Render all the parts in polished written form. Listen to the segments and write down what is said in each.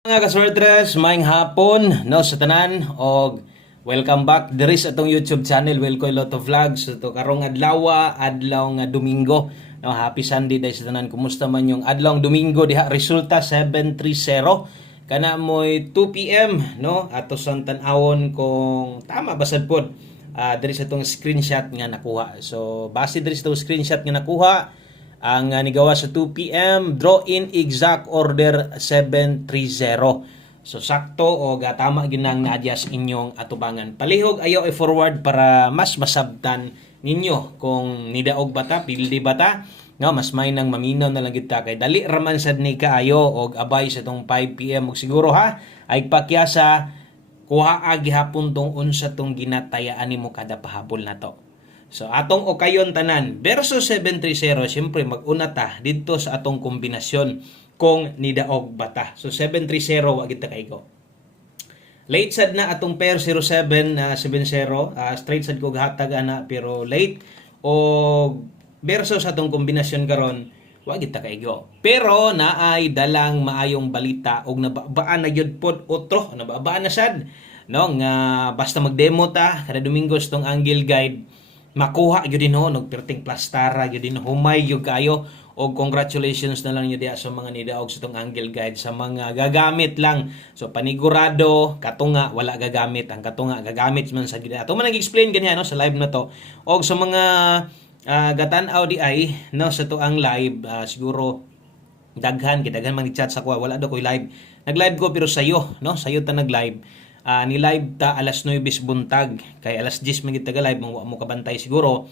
Mga kasortres, maayong hapon no sa tanan og welcome back diri sa atong YouTube channel Wilcoy Lotto Vlogs. So karong adlaw nga Domingo. No, happy Sunday dai sa tanan. Kumusta man yung adlaw Domingo diha? Resulta 730. Kana moy 2 PM no ato sang tan-awon kung tama basad pod. Diri sa tong screenshot nga nakuha. So base diri sa tong screenshot nga nakuha, ang nigawa sa 2 PM, draw in exact order 730. So sakto o tama ginang na-adjust inyong atubangan. Palihog ayaw i-forward para mas masabtan ninyo kung nidaog bata, pildi bata, no, mas may nang maminaw na lang kita kay dali raman sad ni kaayo og abay sa tong 5 PM ug siguro ay pakyasa kuha gihapon tong unsa tong ginatayaan nimo kada pahabol na to. So atong okayon tanan versus 730, siyempre mag-una ta dito sa atong kombinasyon kung nidaog bata. So 730 wa kita kaigo. Late sad na atong pair 07 na 70, straight sad ko hatag ana pero late o versus atong kombinasyon karon wa kita kaigo. Pero naay dalang maayong balita og nababaan na gyud pod otro, nababaan na sad no nga basta mag-demo ta kada Domingo tong angle guide makuha gyud din ho og perting plastara gyud din humay gyud kayo og congratulations na lang niyo diha sa mga nidaog sa tong angle guide sa mga gagamit lang. So panigurado katunga wala gagamit, ang katunga gagamit man sa gid. Ato man nag-explain ganyan no sa live na to. Og sa mga gatan-aw di ay no sa to ang live, siguro daghan man ni-chat sa ko wala daw koy live. Nag-live ko pero sayo no, sayo ta nag-live. Ni live ta alas 9 buntag kay alas 10 man kita live mo kabantay siguro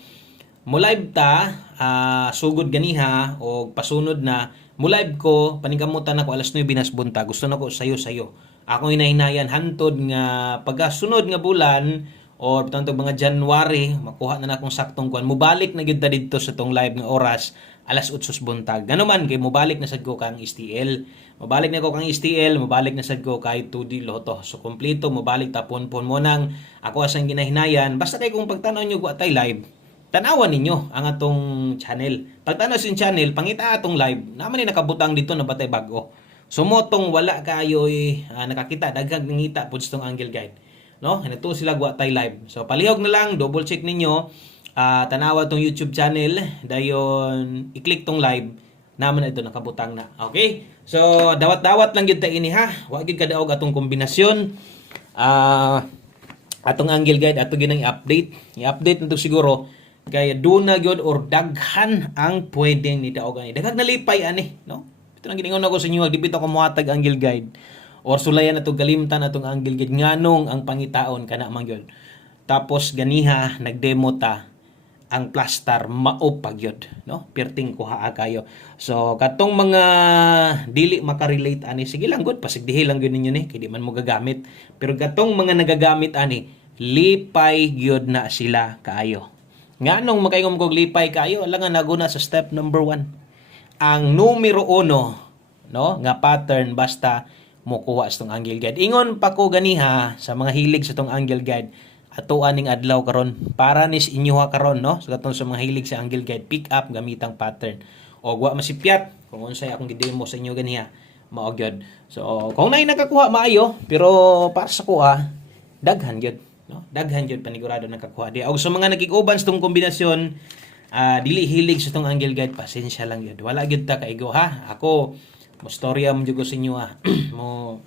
mo live ta sugod ganiha o pasunod na mo live ko panigamutan ako alas 9 nas buntag gusto nako sayo ako hinahinayan hantod nga pagasunod nga bulan or tantog mga January makuha na akong saktong kuan mobalik na gyud ta didto sa tong live nga oras alas 8 buntag. Ngano man kay mobalik na sad ko kang STL. Mobalik na ko kang STL, mobalik na sad ko kay 2D Lotto. So kompleto mobalik tapon mo nang ako asang ginahinayan. Basta kay kung pagtanaw nyo ko atay live, tanawan ninyo ang atong channel. Pagtanaw sin channel, pangita atong live, naman ni nakabutang dito na batay bago. Sumotong wala kayo nakakita daghang nangita pud tong angle guide. No? Hinato sila wa tay live. So palihog na lang, double check ninyo. Tanawa tong YouTube channel dayon i-click tong live naman ito nakabutang na. Okay? So dawat-dawat lang gyud ta ini wa gyud kadaog atong kombinasyon. Atong angle guide ato ginang i-update nito siguro kay duna gyud or daghan ang pwedeng ni daog ani. Daghang nalipay ani, no? Ito lang giningon ako sa inyo, di bitaw ko mohatag angle guide or sulayan atong kalimtan atong angle guide nganong ang pangitaon kana man gyud. Tapos ganiha nagdemo ta ang plastar maupag yun, no? Perting kuha kayo. So katong mga dili makarelate ani sige lang good pasigdihi lang gyud ninyo ni kay di man mo gagamit. Pero katong mga nagagamit ani lipay gyud na sila kaayo. Nganong makaingom kog lipay kayo lang nga naguna sa step number 1. Ang numero 1 no nga pattern basta mo kuha sa tong angle guide. Ingon pa ko ganiha sa mga hilig sa tong angle guide ato aning adlaw karon para nis inyo karon no so katong sa mga hilig sa angle guide pick up gamitang pattern o wa masipyat kung unsay akong gidemo sa inyo ganiha mao gyud. So kung nay nakakuha maayo pero para sa kuha daghan gyud no daghan gyud panigurado nakakuha di og sa mga nagig-uban sa tong kombinasyon dili hilig sa tong angle guide pasensya lang gyud wala gyud ta kaigo ako mo storya mo gyud ko sa inyo mo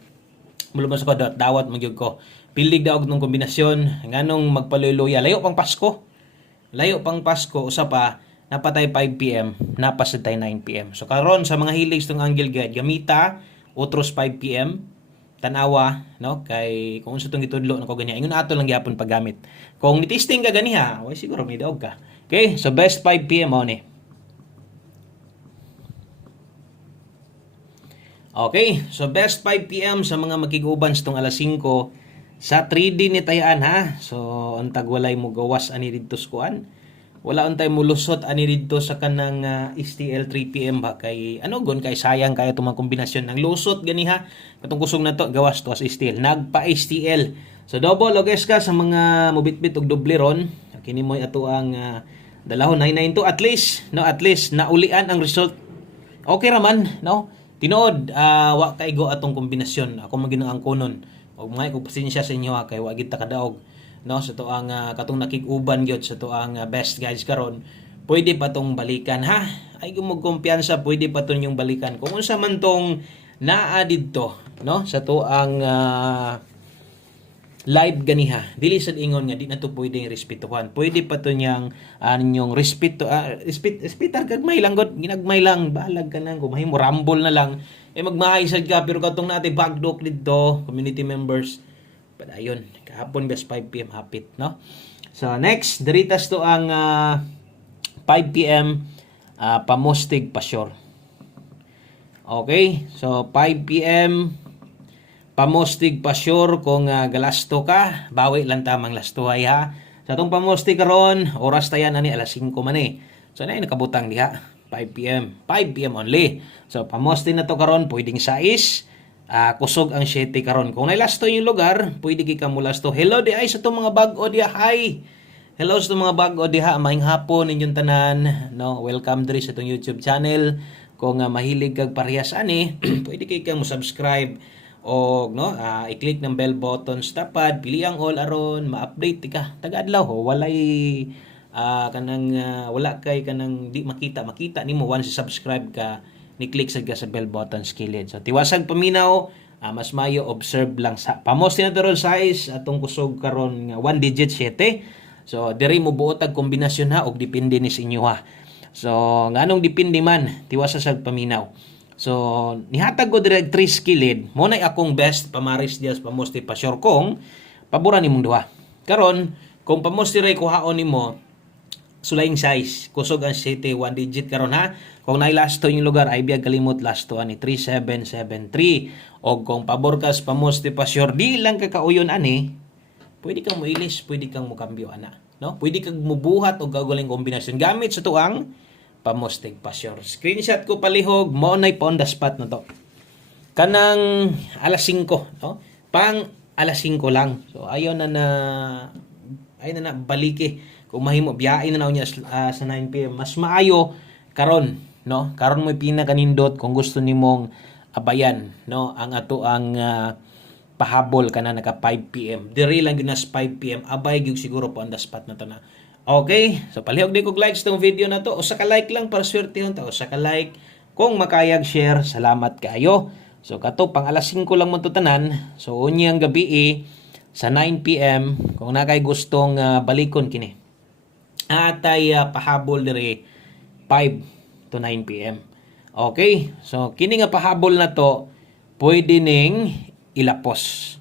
lumabas ko dawat mo gyud ko pilig daog ng kombinasyon nganong magpaluya layo pang Pasko usa pa napatay 5 PM napasad tay 9 PM. So karon sa mga hilig tong angle guide gamita utros 5 PM tanawa no kay kung unsa tong gitudlo nako ganiya ingon ato lang gyapon paggamit kung ni-testing ka ganiha way siguro may daog ka. Okay, so best 5 PM mo ni. Okay, so best 5 PM sa mga makiguban sa tong alas 5 sa 3D ni tayaan so antag walay mo gawas ani didto skuan wala untay mo lusot ani didto sa kanang STL 3 PM ba kay ano gon kay sayang kaya tumang kombinasyon ng lusot ganiha katong kusog na to gawas to as STL nagpa STL so double loges ka sa mga mobitbit og doble ron kini mo ato ang dalahon 992 at least naulian ang result okay raman no Tinuod, wa kaigo atong kombinasyon. Ako maginoang kunon. Og mga kog pasensya sa inyo kay wa gid ta kadaog. No, sa to ang katong nakig-uban gyud sa to ang best guys karon. Pwede pa tong balikan ha. Ay gumog kumpiyansa, pwede pa tong yung balikan. Kung unsa man tong naa didto, no, sa to ang live ganiha, dili sad ingon nga di na to pwedeng respetuhan. Pwede pa to niyang ninyong respetar gagmay lang god, ginagmay lang, balag ka nang kumahimo rumble na lang. Magmahaysad ka pero katong natin bagdok dito, community members. Padayon, kahapon best 5 PM hapit, no? So next, diritas to ang 5 PM Pamustig Pasyor. Okay, so 5 PM Pamustig Pasyor kung galasto ka, bawi lang tamang lastuhay ha. Sa itong pamustig karon, oras tayan ani alas 5 man eh. So na nakabutang diha, 5 PM. 5 PM only. So pamustig na to karon, pwedeng 6, kusog ang 7 karon. Kung nailasto yung lugar, pwede ka mulasto. Hello di ay sa itong mga bag-o diha, hi! Hello sa itong mga bag-o diha, maing hapon ninyong tanan. No? Welcome diri sa itong YouTube channel. Kung mahilig kag parehas ani, pwede kang mo subscribe o no i-click ng bell button sa tapad, pili ang all aron ma-update ka taga-adlaw walay wala kay kanang di makita nimo once subscribe ka ni click sad ka sa bell button skilled. So tiwasag paminaw, mas mayo observe lang sa pamosti na daron size atong kusog karon nga 1 digit 7. So diri mo buotag kombinasyon ha og depende ni sa inyo ha. So nganong depende man tiwasa sa paminaw. So, nihatag ko direct 3 skilled, mo na akong best pamaris dias pamusti pasyur kung paboran nimong duha. Karon, kung pamusti ray kuhaon nimo sulaing size, kusog ang 7 1 digit karon ha. Kung nailasto yung lugar ay biag kalimot lasto ani 3773. O kung pabor kas pamusti pasyur di lang kakauyon ani, pwede kang moilis, pwede kang mokambyo ana, no? Pwede kang mubuhat og gaguling kombinasyon gamit sa tuang Pamustig Pasyur. Screenshot ko palihog, mo na on the spot na to. Kanang alas 5, no? Pang alas 5 lang. So ayon na baliki. Kung mahimo biyain na niya sa 9 PM. Mas maayo karon, no? Karon mo pinakanindot kung gusto nimong abayan, no? Ang ato ang pahabol kana naka 5 PM. Diri lang ginas 5 PM. Abay gyud siguro po on the spot na to na. Okay, so palihog din kog likes tong video na to. O sa ka-like lang para swertehon ta. O sa ka-like, kung makayag share, salamat kaayo. So kato pang alas 5 lang mo to tanan. So unyang gabi sa 9 PM kung nakay gustong balikon kini. Atay pahabol diri 5 to 9 PM. Okay, so kini nga pahabol na to pwede ning ilapos.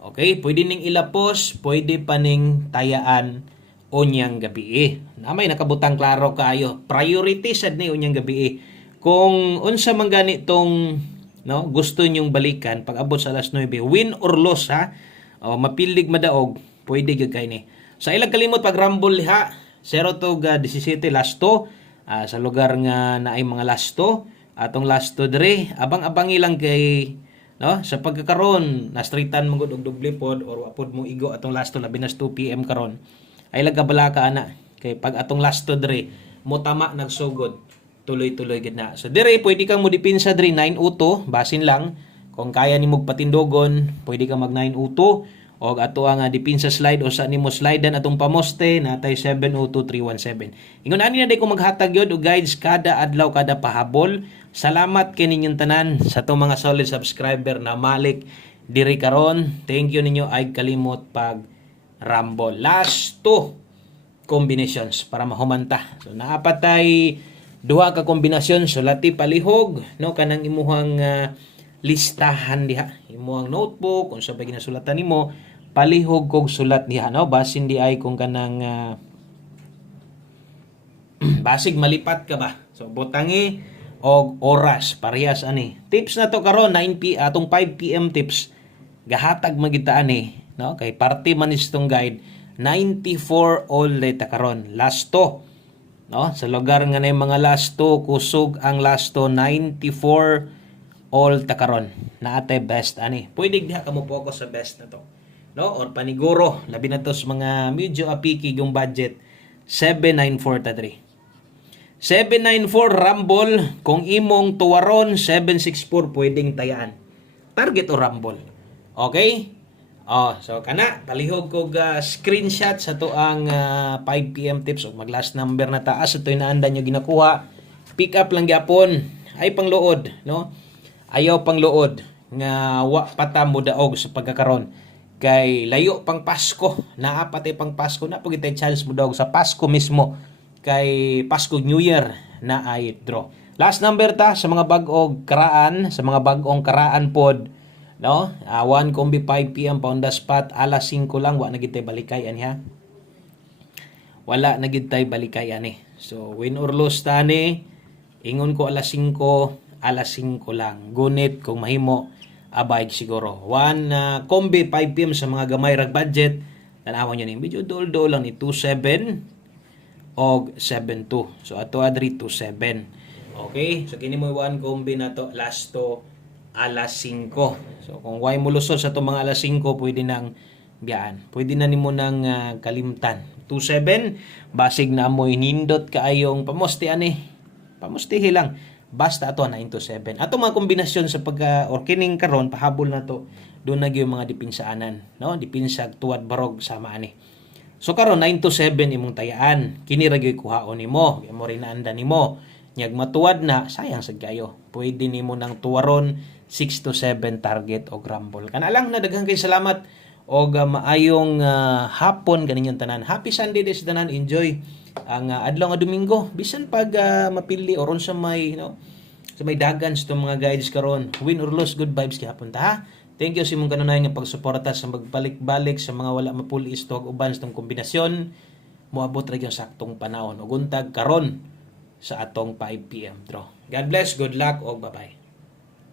Okay, pwede ning ilapos, pwede pa ning tayaan unyang gabi. Namay nakabutang klaro kaayo. Priority sad ni unyang gabi. Kung unsa man gani tong no gusto nyong balikan pag abot sa alas 9, win or loss ha. O mapilig madaog, pwede gyud kay ni. Sa ilang kalimot pag rumble ha, 0 to 17 lasto sa lugar nga naay mga lasto. Atong lasto dire, abang-abang ilang kay no sa pagkakaron na streetan mo og doble pod or apod mo igo atong lasto labi na 2 PM karon. Ay lagabala ka ana kay pag atong lasto dire mo tama nagsugod tuloy-tuloy gid na. So dire pwede kang mo dipinsa dire 9 uto basin lang kung kaya nimo patindogon pwede ka mag 9 uto og ato ang dipinsa slide o sa nimo slidean atong pamoste natay 702-317. Ingon ani na day ko maghatag yod og guides kada adlaw kada pahabol. Salamat kay ninyong tanan sa atong mga solid subscriber na malik diri karon. Thank you ninyo ay kalimot pag rumble. Last 2 combinations para mahumanta. So naapatay duha ka kombinasyon sulati palihog no kanang imuhang listahan diha. Imuhang notebook kung sa bagay sulatan nimo palihog kog sulat diha no basin di ay kung kanang basig malipat ka ba. So butangi og oras parehas ani. Tips na to karon 9 atong 5 PM tips. Gahatag magita ani no kay parte man istong guide 94 all data karon last to no sa lugar nga nay mga last to kusog ang last to 94 all ta karon naatay best ani pwede diha ka mo focus sa best na to no or paniguro labi na to sa mga medyo apiki yung budget 794 ta diri 794 Rumble, kung imong tuwaron 764 pwedeng tayaan. Target o Rumble. Okay? Oh, so kana palihog kog screenshot sa to ang 5 PM tips ug mag last number na taas ito inaanda nyo ginakuha. Pick up lang gyapon. Ay pangluod, no? Ayaw pangluod nga wa pata mo daog sa pagkakaron. Kay layo pang Pasko, naa patay pang Pasko na pud tay chance mo daog sa Pasko mismo. Kay Pasko New Year na ay draw. Last number ta sa mga bag-ong karaan, sa mga bag-ong karaan pod, no? 1 kombi 5 PM pa on the spot, alas 5 lang wa na gid tay balikay ani ha. Wala na gid tay balikay ani. So win or lose tani, ingon ko alas 5 lang. Gunit kung mahimo abay siguro. 1 kombi 5 PM sa mga gamay rag budget. Tanawan nyo ni medyo dol-dol lang ni 27 og 72. So ato adri 27. Okay? So kini mo 1 kombi na to last to alas 5. So kung way mo lusod sa to mga alas 5 pwede nang biyaan. Pwede na nimo nang kalimtan. 27 basig na amoy nindot kaayong pamosti ani. Pamostihi lang. Basta ato na into 7. Ato mga kombinasyon sa pagka or kining karon pahabol na to. Doon na gyud mga dipinsaanan, no? Dipinsag tuwad barog sama ani. So karon 9 to 7 imong tayaan. Kini ra gyud kuhaon nimo, mo rin naanda nimo. Nyag matuwad na sayang sad kayo. Pwede nimo nang tuwaron 6 to 7 target o rumble. Kana lang na daghang kay salamat og maayong hapon kaninyong tanan. Happy Sunday des tanan. Enjoy ang adlaw nga Domingo. Bisan pag mapili oron sa may sa may dagan sa mga guides karon. Win or lose, good vibes gihapon ta ha. Thank you sa imong kanunay nga pagsuporta sa magbalik-balik sa mga wala mapuli istog uban sa tong kombinasyon. Moabot ra gyud saktong panahon ug untag karon sa atong 5 PM draw. God bless, good luck, og bye-bye.